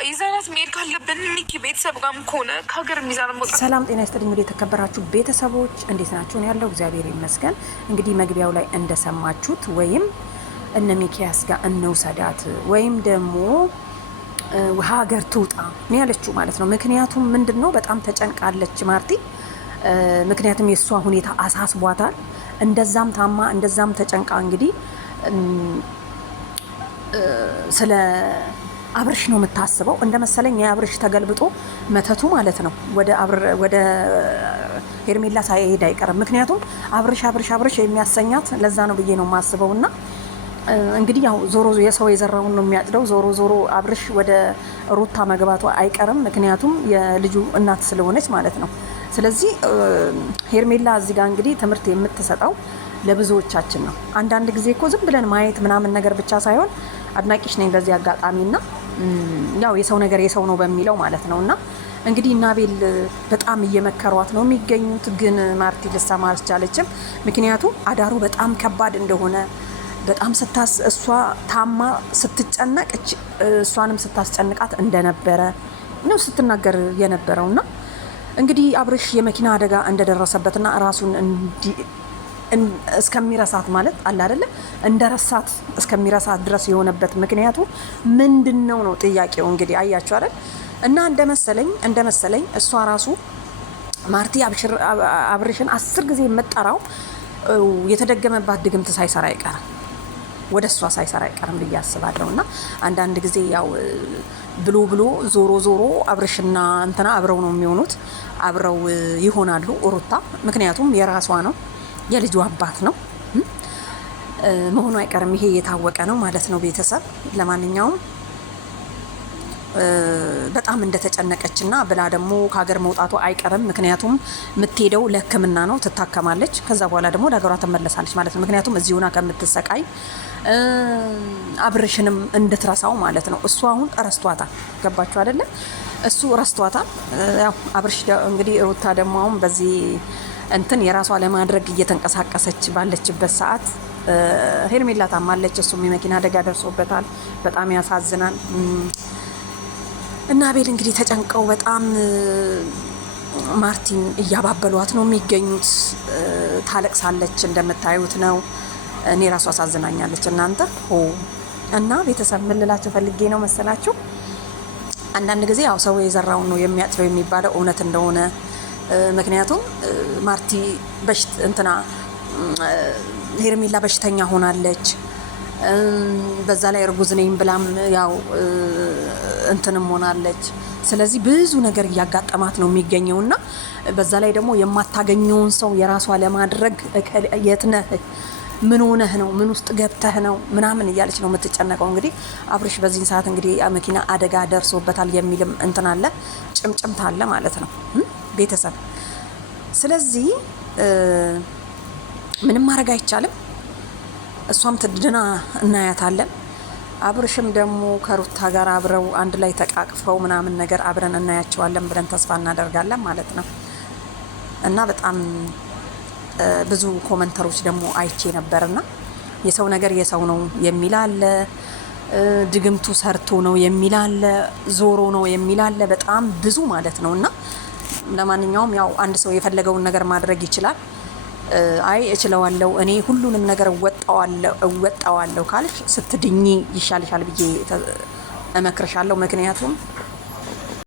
ይዘናት መሄድ ካለብን ሚኪ ቤተሰብ ጋርም ከሆነ ከሀገር ሚዛን መውጣት። ሰላም ጤና ይስጥልኝ። እንግዲህ የተከበራችሁ ቤተሰቦች እንዴት ናችሁ? ያለው እግዚአብሔር ይመስገን። እንግዲህ መግቢያው ላይ እንደሰማችሁት ወይም እነ ሚኪያስ ጋር እንውሰዳት ወይም ደግሞ ሀገር ትውጣ ነው ያለችው ማለት ነው። ምክንያቱም ምንድነው በጣም ተጨንቃለች ማርቲ። ምክንያቱም የእሷ ሁኔታ አሳስቧታል። እንደዛም ታማ እንደዛም ተጨንቃ እንግዲህ ስለ አብርሽ ነው የምታስበው። እንደ መሰለኝ የአብርሽ ተገልብጦ መተቱ ማለት ነው ወደ ሄርሜላ ሳይሄድ አይቀርም። ምክንያቱም አብርሽ የሚያሰኛት ለዛ ነው ብዬ ነው የማስበው። እና እንግዲህ ያው ዞሮ የሰው የዘራውን ነው የሚያጭደው። ዞሮ አብርሽ ወደ ሩታ መግባቷ አይቀርም፣ ምክንያቱም የልጁ እናት ስለሆነች ማለት ነው። ስለዚህ ሄርሜላ እዚህ ጋር እንግዲህ ትምህርት የምትሰጠው ለብዙዎቻችን ነው። አንዳንድ ጊዜ እኮ ዝም ብለን ማየት ምናምን ነገር ብቻ ሳይሆን አድናቂሽ ነኝ በዚህ አጋጣሚና ያው የሰው ነገር የሰው ነው በሚለው ማለት ነውና እንግዲህ እናቤል በጣም እየመከሯት ነው የሚገኙት። ግን ማርቲ ልትሰማ አልቻለችም። ምክንያቱም አዳሩ በጣም ከባድ እንደሆነ በጣም እሷ ታማ ስትጨነቅ እሷንም ስታስጨንቃት እንደነበረ ነው ስትናገር የነበረውና እንግዲህ አብርሽ የመኪና አደጋ እንደደረሰበትና ራሱን እስከሚረሳት ማለት አለ አይደለ እንደረሳት እስከሚረሳት ድረስ የሆነበት ምክንያቱ ምንድነው ነው ጥያቄው። እንግዲህ አያችሁ አይደል? እና እንደመሰለኝ እሷ ራሱ ማርቲ አብርሽን 10 ጊዜ የምትጠራው የተደገመባት ድግምት ሳይሰራ አይቀርም፣ ወደ እሷ ሳይሰራ አይቀርም ብዬ አስባለሁና አንዳንድ ጊዜ ያው ብሎ ዞሮ አብርሽና እንትና አብረው ነው የሚሆኑት፣ አብረው ይሆናሉ ሩታ። ምክንያቱም የራሷ ነው የልጁ አባት ነው መሆኑ አይቀርም። ይሄ የታወቀ ነው ማለት ነው ቤተሰብ። ለማንኛውም በጣም እንደተጨነቀችና ብላ ደግሞ ከሀገር መውጣቱ አይቀርም። ምክንያቱም የምትሄደው ለሕክምና ነው፣ ትታከማለች። ከዛ በኋላ ደግሞ ወደ ሀገሯ ትመለሳለች ማለት ነው። ምክንያቱም እዚህ ሆና ከምትሰቃይ አብርሽንም እንድትረሳው ማለት ነው። እሱ አሁን ረስቷታል። ገባችሁ አይደለ? እሱ ረስቷታል። ያው አብርሽ እንግዲህ ሩታ ደግሞ አሁን በዚህ እንትን የራሷ ለማድረግ እየተንቀሳቀሰች ባለችበት ሰዓት ሄርሜላ ታማለች። እሱም የመኪና አደጋ ደርሶበታል። በጣም ያሳዝናል። እና አቤል እንግዲህ ተጨንቀው በጣም ማርቲን እያባበሏት ነው የሚገኙት። ታለቅሳለች እንደምታዩት ነው። እኔ ራሷ አሳዝናኛለች እናንተ እና ቤተሰብ ምን ልላችሁ ፈልጌ ነው መሰላችሁ፣ አንዳንድ ጊዜ ያው ሰው የዘራውን ነው የሚያጭደው የሚባለው እውነት እንደሆነ። ምክንያቱም ማርቲ ሄርሜላ በሽተኛ ሆናለች። በዛ ላይ እርጉዝ ነኝ ብላም ያው እንትንም ሆናለች። ስለዚህ ብዙ ነገር እያጋጠማት ነው የሚገኘውና በዛ ላይ ደግሞ የማታገኘውን ሰው የራሷ ለማድረግ የት ነህ፣ ምን ሆነህ ነው፣ ምን ውስጥ ገብተህ ነው ምናምን እያለች ነው የምትጨነቀው። እንግዲህ አብርሽ በዚህ ሰዓት እንግዲህ መኪና አደጋ ደርሶበታል የሚልም እንትን አለ፣ ጭምጭምታ አለ ማለት ነው ቤተሰብ። ስለዚህ ምንም ማድረግ አይቻልም። እሷም ትድና እናያታለን። አብርሽም ደግሞ ከሩታ ጋር አብረው አንድ ላይ ተቃቅፈው ምናምን ነገር አብረን እናያቸዋለን ብለን ተስፋ እናደርጋለን ማለት ነው። እና በጣም ብዙ ኮመንተሮች ደግሞ አይቼ ነበርና የሰው ነገር የሰው ነው የሚል አለ፣ ድግምቱ ሰርቶ ነው የሚል አለ፣ ዞሮ ነው የሚል አለ። በጣም ብዙ ማለት ነው። እና ለማንኛውም ያው አንድ ሰው የፈለገውን ነገር ማድረግ ይችላል። አይ እችለዋለሁ እኔ ሁሉንም ነገር እወጣዋለሁ ካልሽ ስትድኚ ይሻልሻል ብዬ እመክርሻለሁ። ምክንያቱም